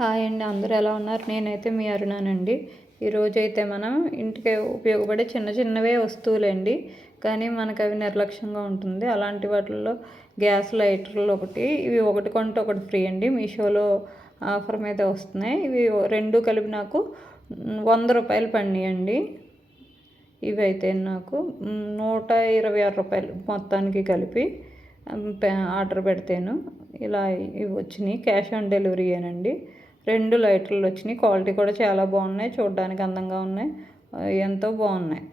Hi అండి అందరూ ఎలా ఉన్నారు? నేనైతే మీ అరుణానండి. ఈరోజైతే మనం ఇంటికి ఉపయోగపడే చిన్న చిన్నవే వస్తువులండి. కానీ మనకు అవి నిర్లక్ష్యంగా ఉంటుంది. అలాంటి వాటిల్లో గ్యాస్ లైటర్లు ఒకటి ఇవి ఒకటి కొంటే ఒకటి ఫ్రీ అండి. మీషోలో ఆఫర్ మీద వస్తున్నాయి. ఇవి రెండు కలిపి నాకు వంద రూపాయలు పండియండి ఇవి అయితే నాకు నూట ఇరవై ఆరు రూపాయలు మొత్తానికి కలిపి ఆర్డర్ పెడతాను. ఇలా ఇవి వచ్చినాయి. క్యాష్ ఆన్ డెలివరీ అండి రెండు లైటర్లు వచ్చినాయి. క్వాలిటీ కూడా చాలా బాగున్నాయి. చూడడానికి అందంగా ఉన్నాయి. ఎంతో బాగున్నాయి.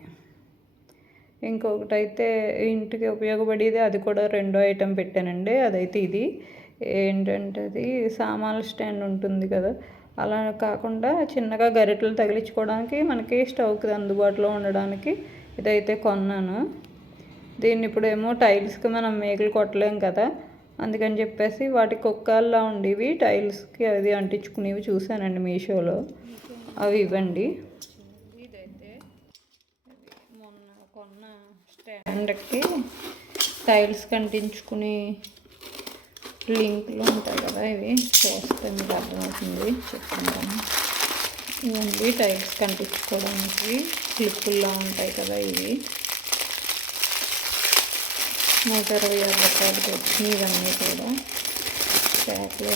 ఇంకొకటి అయితే ఇంటికి ఉపయోగపడేది అది కూడా రెండో ఐటెం పెట్టానండి. అదైతే ఇది. ఏంటంటే అది సామాన్ల స్టాండ్ ఉంటుంది కదా. అలా కాకుండా చిన్నగా గరిటెలు తగిలించుకోవడానికి మనకి స్టవ్కి అందుబాటులో ఉండడానికి ఇదైతే కొన్నాను. దీన్ని ఇప్పుడేమో టైల్స్కి మనం మేకులు కొట్టలేం కదా. అందుకని చెప్పేసి వాటి కుక్కల్లా ఉండేవి టైల్స్కి అది అంటించుకునేవి చూశానండి మీషోలో. అవి ఇవ్వండి. ఇదైతే మొన్న కొన్న స్టాండ్కి టైల్స్కి అంటించుకుని లింక్లు ఉంటాయి కదా ఇవి చూస్తే మీకు అర్థమవుతుంది. చెప్తున్నాను. ఇవన్నీ టైల్స్ కంటించుకోవడానికి క్లిప్పుల్లా ఉంటాయి కదా ఇవి. నూట ఇరవై ఆరు రూపాయలకి వచ్చినాయి ఇవన్నీ కూడా. ప్యాక్లో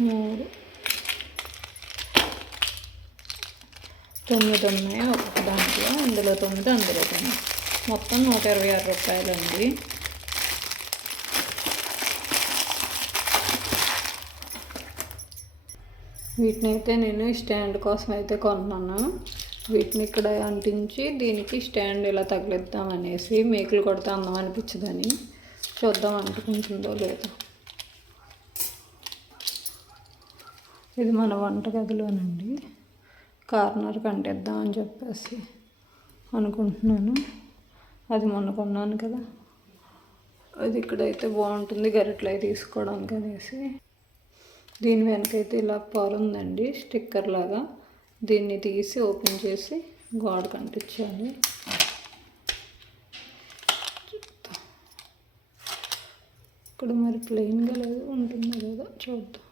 మూడు. తొమ్మిది ఉన్నాయి ఒక్కొక్క దాంట్లో. అందులో తొమ్మిది అందులో తొమ్మిది. మొత్తం నూట ఇరవై ఆరు రూపాయలు ఉంది వీటిని అయితే నేను స్టాండ్ కోసం అయితే కొన్నాను వీటిని ఇక్కడ అంటించి దీనికి స్టాండ్ ఇలా తగిలిద్దాం అనేసి మేకులు కొడితే అందం అనిపించదని చూద్దాం అంటుకుంటుందో లేదో. ఇది మన వంటగదిలోనండి. కార్నర్ కంటిద్దాం అని చెప్పేసి అనుకుంటున్నాను. అది మొన్న కొన్నాను కదా. అది ఇక్కడైతే బాగుంటుంది గరిటలు అవి తీసుకోవడానికి అనేసి. దీని వెనకైతే ఇలా పొర ఉందండి స్టిక్కర్ లాగా. దీన్ని తీసి ఓపెన్ చేసి గోడ కంటించాలి ఇక్కడ మరి ప్లెయిన్గా లేదు ఉంటుందో లేదో చూద్దాం.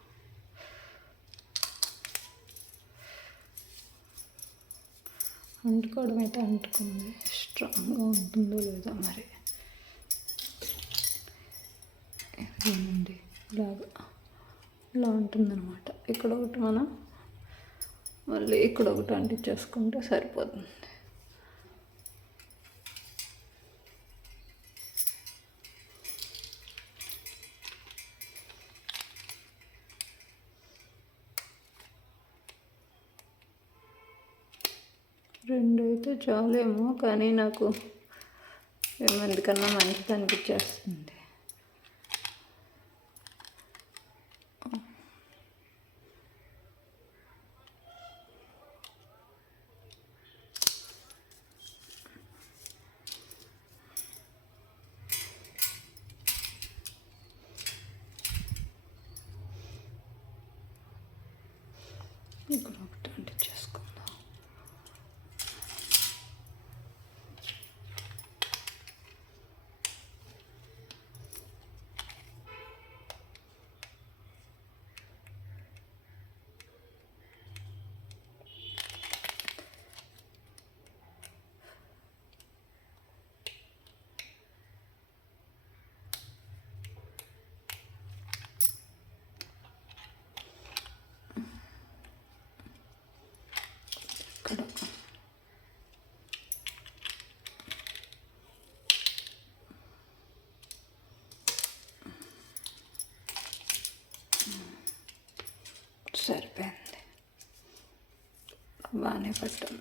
అంటుకోవడం అయితే అంటుకుంది స్ట్రాంగ్గా ఉంటుందో లేదో మరి. ఇలాగా. ఇలా ఉంటుందన్నమాట. ఇక్కడ ఒకటి మనం మళ్ళీ ఇక్కడ ఒకటి అంటించేసుకుంటే సరిపోతుంది. రెండు అయితే చాలేమో కానీ నాకు ఏమందుకన్నా మంచిది అనిపించేస్తుంది ఇక్కడ ఒకటి అంటే సరిపోయింది బాగానే పట్టాను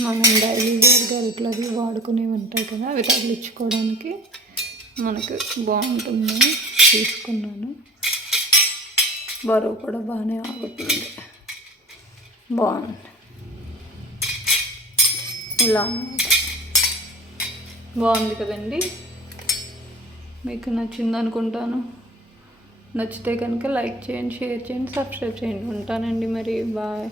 మనం డైలీ వేర్గా ఇట్లా వాడుకునేవి ఉంటాయి కదా అవి తగిలించుకోవడానికి మనకు బాగుంటుంది తీసుకున్నాను. బరువు కూడా బాగానే ఆగుతుంది. బాగుంది. ఇలా బాగుంది కదండి? మీకు నచ్చింది అనుకుంటాను. నచ్చితే కనుక లైక్ చేయండి షేర్ చేయండి సబ్స్క్రైబ్ చేయండి. ఉంటానండి మరి. బాయ్.